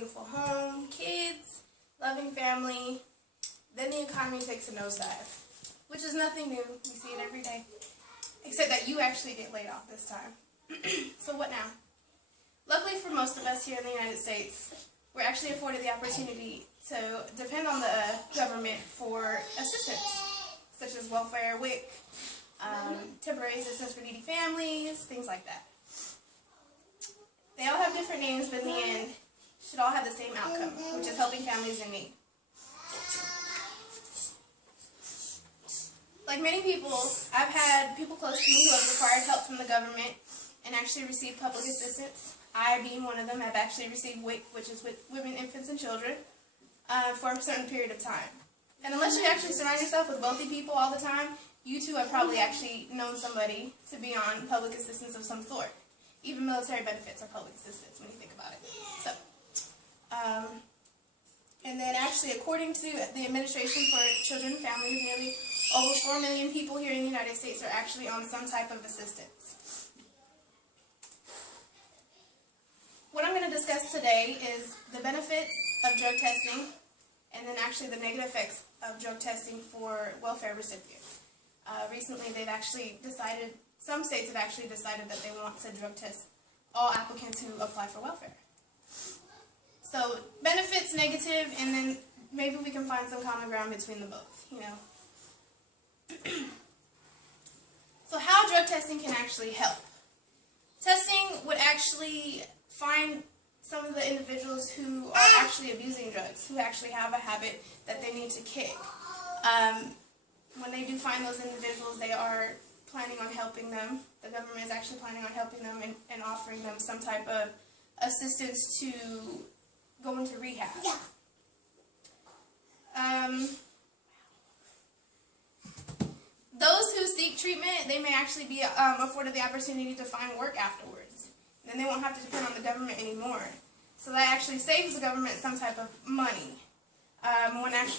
beautiful home, kids, loving family, then the economy takes a nosedive, which is nothing new. We see it every day, except that you actually get laid off this time. So what now? Luckily for most of us here in the United States, we're actually afforded the opportunity to depend on the government for assistance, such as welfare, WIC, temporary assistance for needy families, things like that. They all have different names, but in the end, should all have the same outcome, which is helping families in need. Like many people, I've had people close to me who have required help from the government and actually received public assistance. I, being one of them, have actually received WIC, which is with women, infants, and children, for a certain period of time. And unless you actually surround yourself with wealthy people all the time, you too have probably actually known somebody to be on public assistance of some sort. Even military benefits are public assistance when you think about it. So, and then actually, according to the Administration for Children and Families, nearly over 4 million people here in the United States are actually on some type of assistance. What I'm going to discuss today is the benefits of drug testing and then actually the negative effects of drug testing for welfare recipients. Recently they've actually decided, some states have actually decided that they want to drug test all applicants who apply for welfare. So benefits, negative, and then maybe we can find some common ground between the both, you know. So how drug testing can actually help. Testing would actually find some of the individuals who are actually abusing drugs, who actually have a habit that they need to kick. When they do find those individuals, they are planning on helping them. The government is actually planning on helping them and offering them some type of assistance to go into rehab. Yeah. Those who seek treatment, they may actually be afforded the opportunity to find work afterwards. Then they won't have to depend on the government anymore. So that actually saves the government some type of money.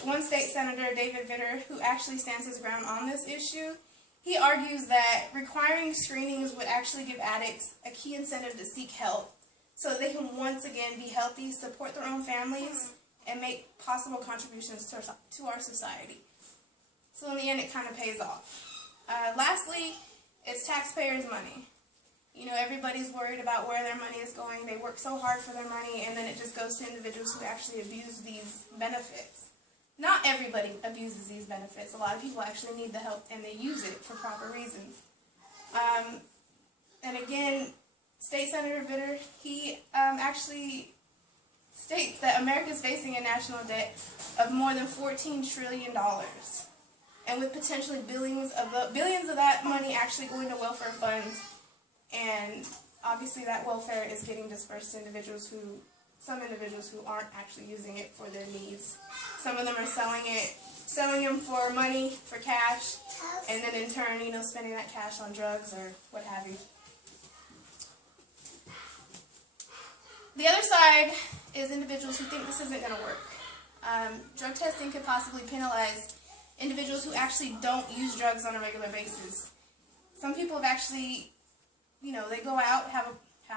One state senator, David Vitter, who actually stands his ground on this issue, he argues that requiring screenings would actually give addicts a key incentive to seek help so that they can once again be healthy, support their own families, and make possible contributions to our society. So in the end, it kind of pays off. Lastly, it's taxpayers' money. You know, everybody's worried about where their money is going. They work so hard for their money, and then it just goes to individuals who actually abuse these benefits. Not everybody abuses these benefits. A lot of people actually need the help, and they use it for proper reasons. And again, State Senator Vitter, he actually states that America is facing a national debt of more than $14 trillion. And with potentially billions of that money actually going to welfare funds. And obviously that welfare is getting dispersed to some individuals who aren't actually using it for their needs. Some of them are selling them for money, for cash, and then in turn, you know, spending that cash on drugs or what have you. The other side is individuals who think this isn't going to work. Drug testing could possibly penalize individuals who actually don't use drugs on a regular basis. Some people have actually, you know, they go out, have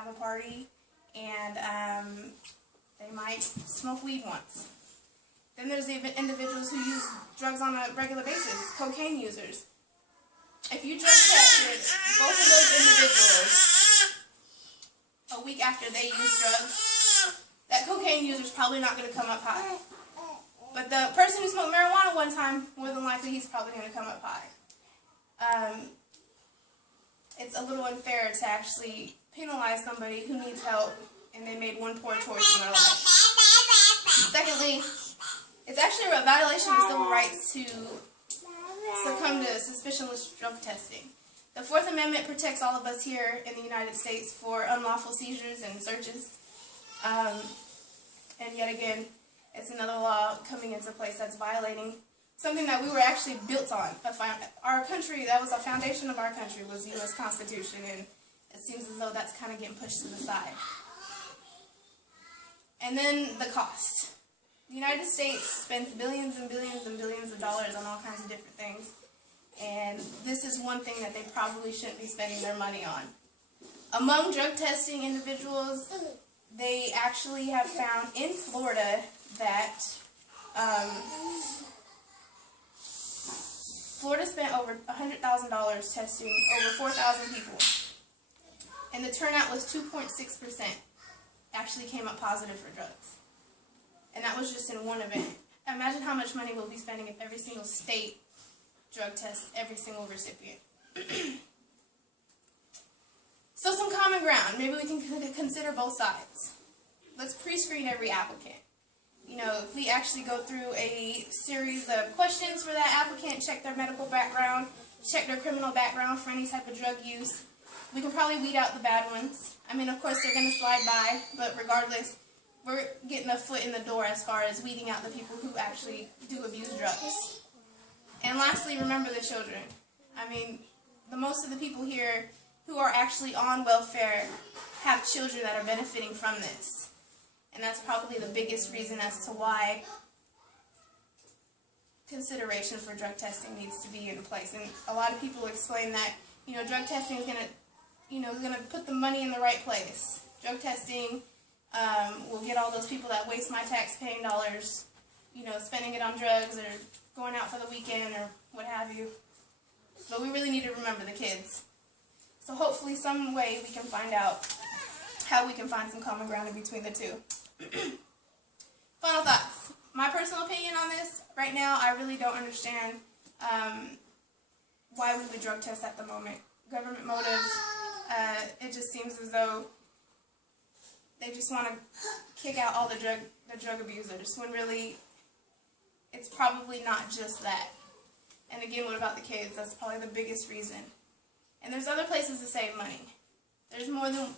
a party, and they might smoke weed once. Then there's the individuals who use drugs on a regular basis, cocaine users. If you drug tested both of those individuals a week after they use drugs, that cocaine user is probably not going to come up high. But the person who smoked marijuana one time, more than likely he's probably going to come up high. It's a little unfair to actually penalize somebody who needs help and they made one poor choice in their life. Secondly, it's actually a violation of civil rights to succumb to suspicionless drug testing. The Fourth Amendment protects all of us here in the United States for unlawful seizures and searches. And yet again, it's another law coming into place that's violating something that we were actually built on. Our country, that was the foundation of our country, was the U.S. Constitution, and it seems as though that's kind of getting pushed to the side. And then the cost. The United States spends billions and billions and billions of dollars on all kinds of different things, and this is one thing that they probably shouldn't be spending their money on. Among drug testing individuals, they actually have found in Florida that Florida spent over $100,000 testing over 4,000 people, and the turnout was 2.6% actually came up positive for drugs. And that was just in one event. Imagine how much money we'll be spending if every single state drug tests every single recipient. So some common ground. Maybe we can consider both sides. Let's pre-screen every applicant. You know, if we actually go through a series of questions for that applicant, check their medical background, check their criminal background for any type of drug use, we can probably weed out the bad ones. I mean, of course, they're going to slide by, but regardless, we're getting a foot in the door as far as weeding out the people who actually do abuse drugs. And lastly, remember the children. I mean, most of the people here who are actually on welfare have children that are benefiting from this. And that's probably the biggest reason as to why consideration for drug testing needs to be in place. And a lot of people explain that, you know, drug testing is going to put the money in the right place. Drug testing will get all those people that waste my tax-paying dollars, you know, spending it on drugs or going out for the weekend or what have you. But we really need to remember the kids. So hopefully some way we can find out how we can find some common ground in between the two. Final thoughts. My personal opinion on this, right now, I really don't understand why we would drug test at the moment. Government motives, it just seems as though they just want to kick out all the drug abusers, when really it's probably not just that. And again, what about the kids? That's probably the biggest reason. And there's other places to save money. There's more than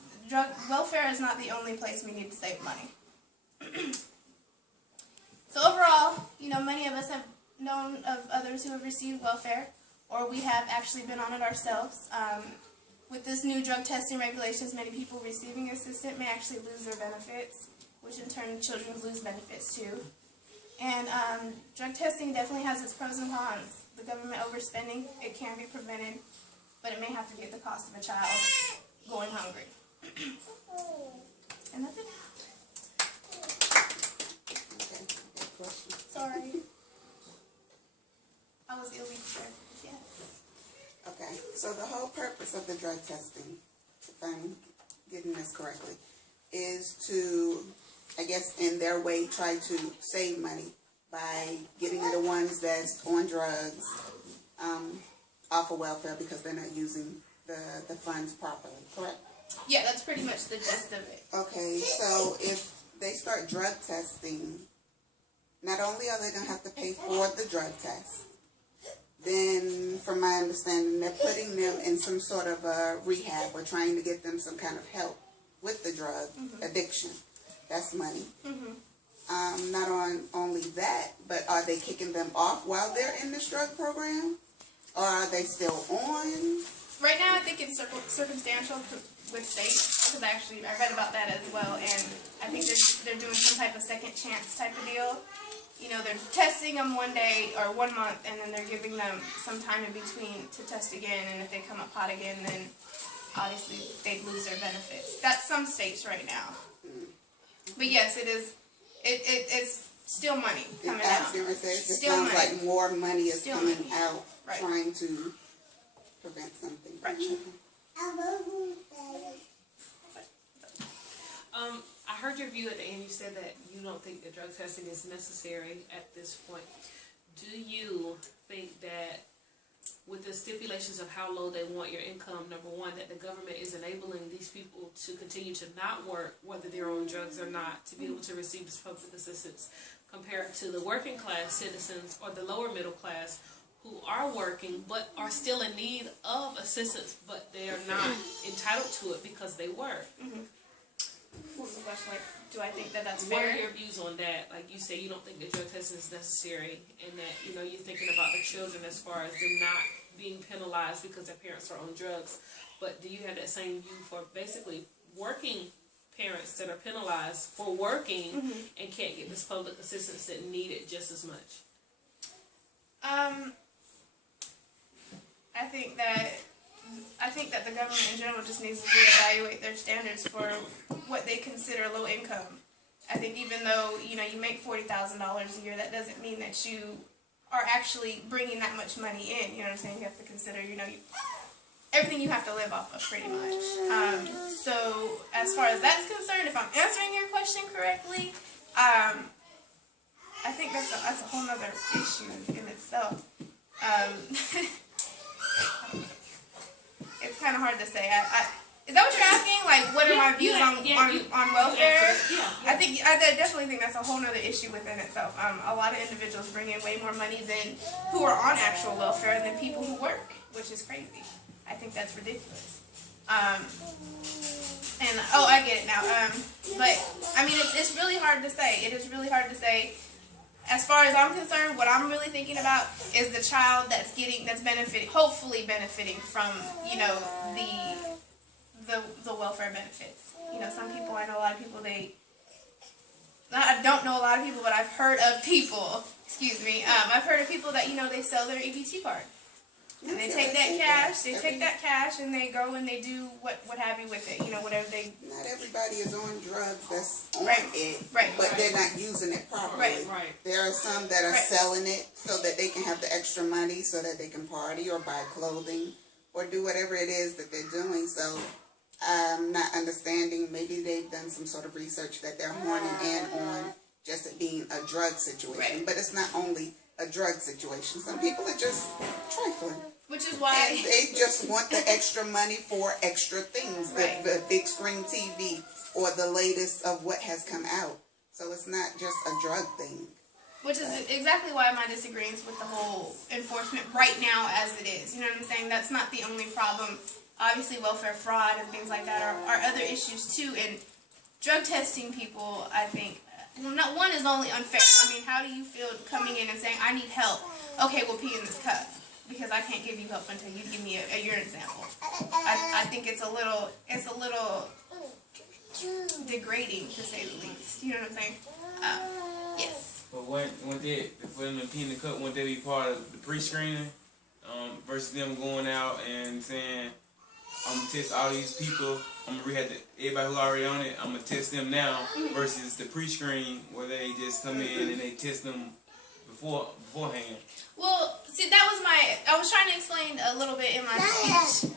welfare is not the only place we need to save money. So overall, you know, many of us have known of others who have received welfare, or we have actually been on it ourselves. With this new drug testing regulations, many people receiving assistance may actually lose their benefits, which in turn children lose benefits too. And drug testing definitely has its pros and cons. The government overspending, it can be prevented, but it may have to be at the cost of a child going hungry. And that's it. Sorry. I was illegally prepared. Yes. Okay, so the whole purpose of the drug testing, if I'm getting this correctly, is to, I guess, in their way, try to save money by getting the ones that's on drugs off of welfare because they're not using the funds properly, correct? Yeah, that's pretty much the gist of it. Okay, so if they start drug testing, not only are they going to have to pay for the drug test, then from my understanding, they're putting them in some sort of a rehab or trying to get them some kind of help with the drug addiction. That's money. Not only that, but are they kicking them off while they're in this drug program? Or are they still on? Right now, I think it's circumstantial with states, because I read about that as well, and I think they're doing some type of second chance type of deal. You know, they're testing them one day or 1 month, and then they're giving them some time in between to test again, and if they come up hot again, then obviously they'd lose their benefits. That's some states right now. But yes, it is. It's still money coming out. It sounds like more money is coming out, right, trying to prevent something. Right. I heard your view at the end. You said that you don't think that drug testing is necessary at this point. Do you think that with the stipulations of how low they want your income, number one, that the government is enabling these people to continue to not work, whether they're on drugs or not, to be able to receive this public assistance, compared to the working class citizens or the lower middle class who are working but are still in need of assistance, but they are not entitled to it because they work? What was the question? Like, do I think that that's What fair? are your views on that? Like you say, you don't think that drug testing is necessary, and that, you know, you're thinking about the children as far as them not being penalized because their parents are on drugs. But do you have that same view for basically working parents that are penalized for working and can't get this public assistance that need it just as much? I think that I think that the government in general just needs to reevaluate their standards for what they consider low income. I think even though, you make $40,000 a year, that doesn't mean that you are actually bringing that much money in. You know what I'm saying? You have to consider, everything you have to live off of pretty much. So as far as that's concerned, if I'm answering your question correctly, I think that's a whole other issue in itself. It's kind of hard to say. Is that what you're asking? Like, what are my views on welfare? Yeah. I definitely think that's a whole other issue within itself. A lot of individuals bring in way more money than who are on actual welfare than people who work, which is crazy. I think that's ridiculous. I get it now. But I mean, it's really hard to say. It is really hard to say. As far as I'm concerned, what I'm really thinking about is the child that's benefiting, hopefully benefiting from, the welfare benefits. Some people, I know a lot of people, I don't know a lot of people, but I've heard of people, I've heard of people that, they sell their EBT card. And they take that cash, and they go and they do what have you with it, whatever they... Not everybody is on drugs that's on it, but they're not using it properly. Right. There are some that are selling it so that they can have the extra money so that they can party or buy clothing or do whatever it is that they're doing. So I'm not understanding. Maybe they've done some sort of research that they're horning in on just it being a drug situation. But it's not only a drug situation. Some people are just trifling. Which is why... And they just want the extra money for extra things. The big screen TV or the latest of what has come out. So it's not just a drug thing. Which is exactly why my disagreement with the whole enforcement right now as it is. You know what I'm saying? That's not the only problem. Obviously, welfare fraud and things like that are other issues too. And drug testing people, I think... Not one is only unfair. I mean, how do you feel coming in and saying, I need help? Okay, we'll pee in this cup. Because I can't give you help until you give me a urine sample. I think it's a little degrading, to say the least. You know what I'm saying? Yes. But when they put them in pee in the cup, wouldn't they be part of the pre-screening versus them going out and saying, I'm going to test all these people, I'm going to rehab everybody who's already on it, I'm going to test them now, versus the pre-screen where they just come in and they test them beforehand. Well, see, I was trying to explain a little bit in my speech.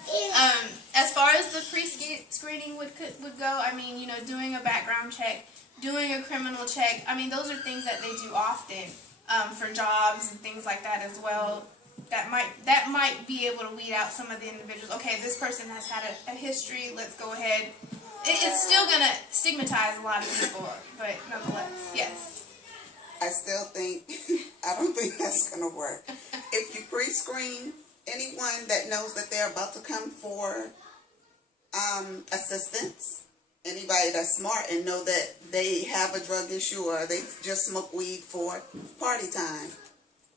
As far as the pre-screening would go, I mean, doing a background check, doing a criminal check, I mean, those are things that they do often for jobs and things like that as well. That might be able to weed out some of the individuals. Okay, this person has had a history, let's go ahead. It's still going to stigmatize a lot of people, but nonetheless, yes. I still think, I don't think that's going to work. If you pre-screen anyone that knows that they're about to come for assistance, anybody that's smart and know that they have a drug issue or they just smoke weed for party time,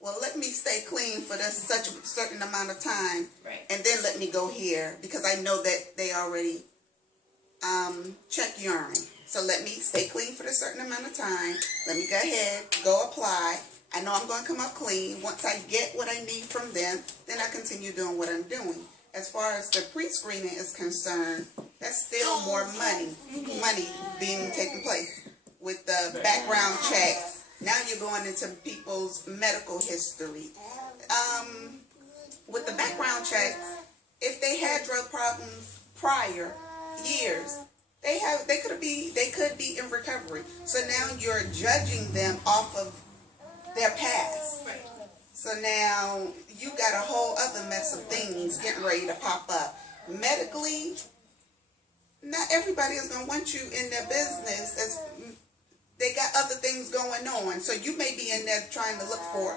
well, let me stay clean for such a certain amount of time, and then let me go here, because I know that they already check urine. So let me stay clean for a certain amount of time. Let me go ahead, go apply. I know I'm going to come up clean. Once I get what I need from them, then I continue doing what I'm doing. As far as the pre-screening is concerned, that's still more money being taken place. With the background checks, now you're going into people's medical history. With the background checks, if they had drug problems prior years, they could be in recovery. So now you're judging them off of their past. So now you got a whole other mess of things getting ready to pop up. Medically, not everybody is going to want you in their business. They got other things going on. So you may be in there trying to look for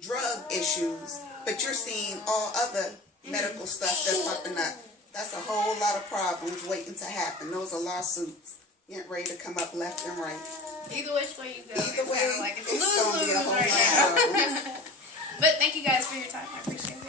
drug issues, but you're seeing all other medical stuff that's popping up. That's a whole lot of problems waiting to happen. Those are lawsuits getting ready to come up left and right. Either which way you go, Either way, like it's it's going to be a lose-lose whole right lot of now. But thank you guys for your time. I appreciate it.